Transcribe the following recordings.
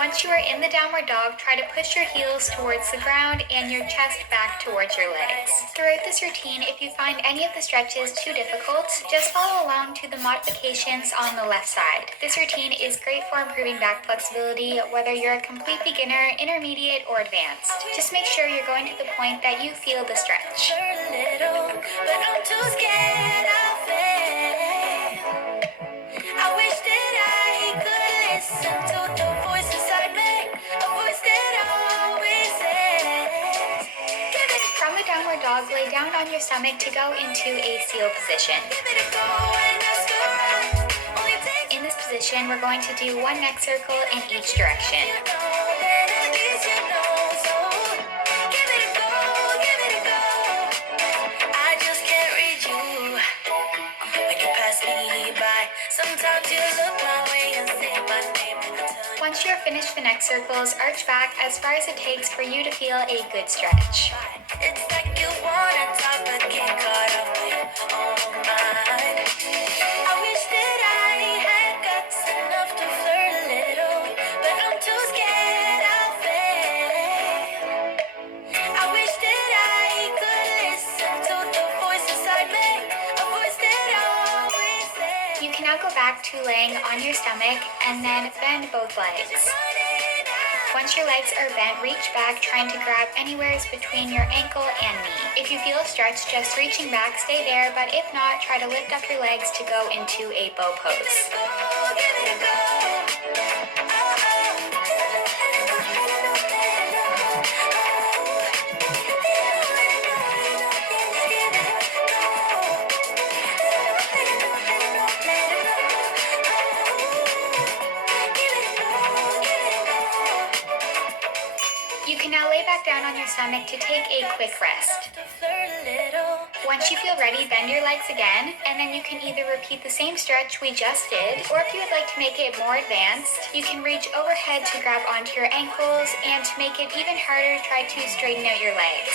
Once you are in the downward dog, try to push your heels towards the ground and your chest back towards your legs. Throughout this routine, if you find any of the stretches too difficult, just follow along to the modifications on the left side. This routine is great for improving back flexibility, whether you're a complete beginner, intermediate, or advanced. Just make sure you're going to the point that you feel the stretch. I wish that I could listen to the voice inside me, a voice that always says, give it. From the downward dog, lay down on your stomach to go into a seal position. Give it a go and ask around. Only take In this position, we're going to do one neck circle in each direction. it all, and at least you know. So give it a go, give it a go. I just can't read you when you pass me by. Sometimes you look my way and say my name and I tell you. Once you are finished the neck circles, arch back as far as it takes for you to feel a good stretch. It's like you wanna talk but get caught up in your own mind. I wish that I had guts enough to flirt a little, but I'm too scared I'll fail. I wish that I could listen to the voice inside me, a voice that always says. You can now go back to laying on your stomach and then bend both legs. Once your legs are bent, reach back, trying to grab anywhere between your ankle and knee. If you feel a stretch, just reaching back, stay there, but if not, try to lift up your legs to go into a bow pose. Give it a go. You can now lay back down on your stomach to take a quick rest. Once you feel ready, bend your legs again, and then you can either repeat the same stretch we just did, or if you would like to make it more advanced, you can reach overhead to grab onto your ankles, and to make it even harder, try to straighten out your legs.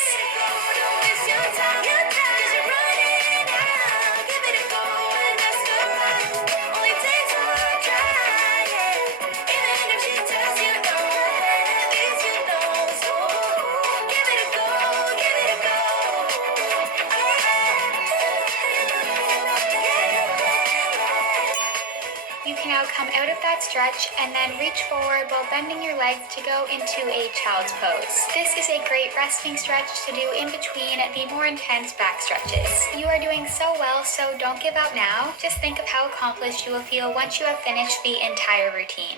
You can now come out of that stretch and then reach forward while bending your legs to go into a child's pose. This is a great resting stretch to do in between the more intense back stretches. You are doing so well, so don't give up now. Just think of how accomplished you will feel once you have finished the entire routine.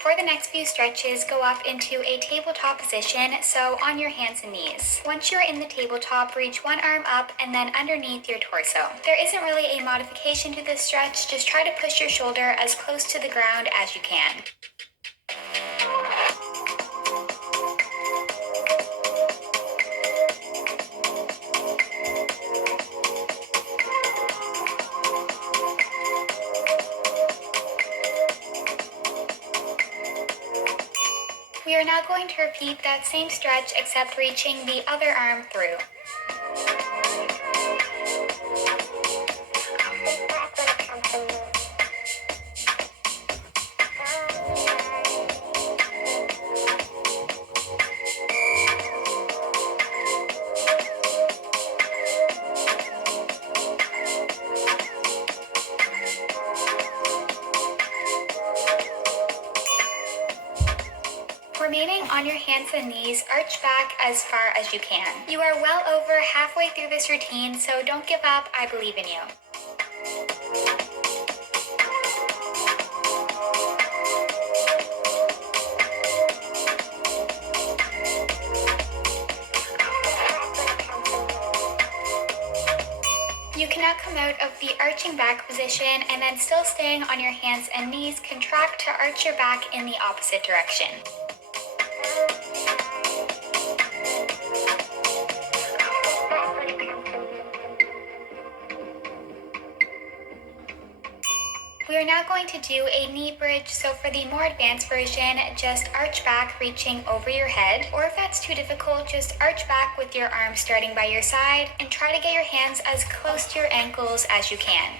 For the next few stretches, go up into a tabletop position, so on your hands and knees. Once you're in the tabletop, reach one arm up and then underneath your torso. There isn't really a modification to this stretch, just try to push your shoulder as close to the ground as you can. We are now going to repeat that same stretch except reaching the other arm through. Remaining on your hands and knees, arch back as far as you can. You are well over halfway through this routine, so don't give up, I believe in you. You can now come out of the arching back position and then, still staying on your hands and knees, contract to arch your back in the opposite direction. We are now going to do a knee bridge, so for the more advanced version, just arch back reaching over your head, or if that's too difficult, just arch back with your arms starting by your side and try to get your hands as close to your ankles as you can.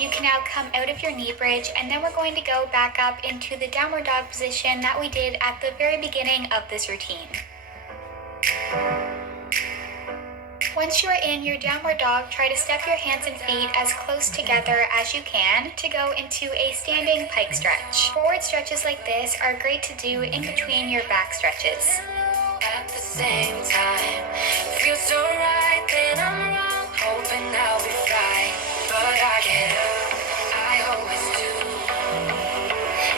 You can now come out of your knee bridge, and then we're going to go back up into the downward dog position that we did at the very beginning of this routine. Once you are in your downward dog, try to step your hands and feet as close together as you can to go into a standing pike stretch. Forward stretches like this are great to do in between your back stretches. At the same time, feels so right, then I'm wrong, hoping I'll be right, but I get up, I always do.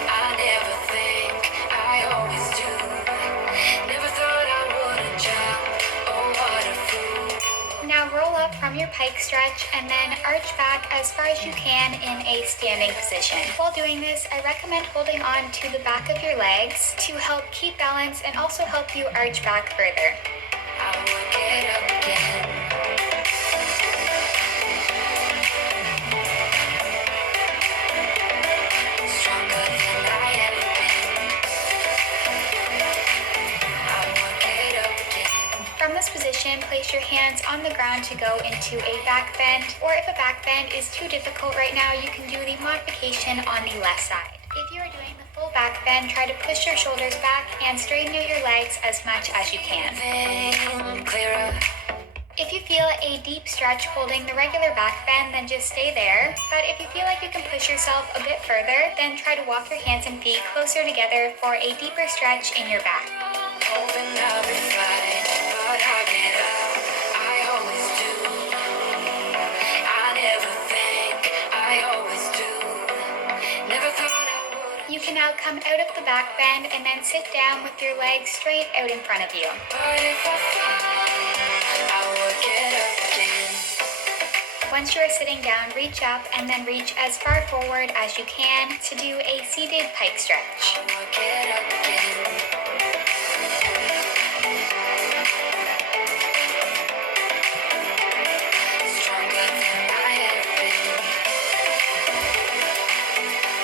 I never think, I always do. Never thought I wouldn't jump, oh what a fool. Now roll up from your pike stretch and then arch back as far as you can in a standing position. While doing this, I recommend holding on to the back of your legs to help keep balance and also help you arch back further. I will get up again. Stronger than I ever been. I will get up again. From this position, place your hands on the ground to go into a back bend, or if a back bend is too difficult right now, you can do the modification on the left side. If you are doing the full back bend, try to push your shoulders back and straighten out your legs as much as you can. Think clearer. If you feel a deep stretch holding the regular back bend, then just stay there. But if you feel like you can push yourself a bit further, then try to walk your hands and feet closer together for a deeper stretch in your back. Hoping I'll be fine, but I get up, I always do. I never think, I always do. Never thought I would, You can now come out of the back bend and then sit down with your legs straight out in front of you. but if I fall, I will get up again. Once you are sitting down, reach up and then reach as far forward as you can to do a seated pike stretch. I will get up again. Stronger than I have been.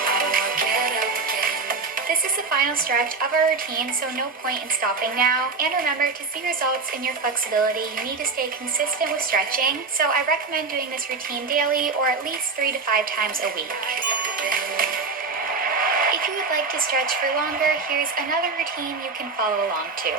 I will get up again. This is the final stretch of our routine, so no point in stopping now. And remember, to see results in your flexibility, you need to stay consistent with stretching. So I recommend doing this routine daily or at least 3 to 5 times a week. If you would like to stretch for longer, here's another routine you can follow along to.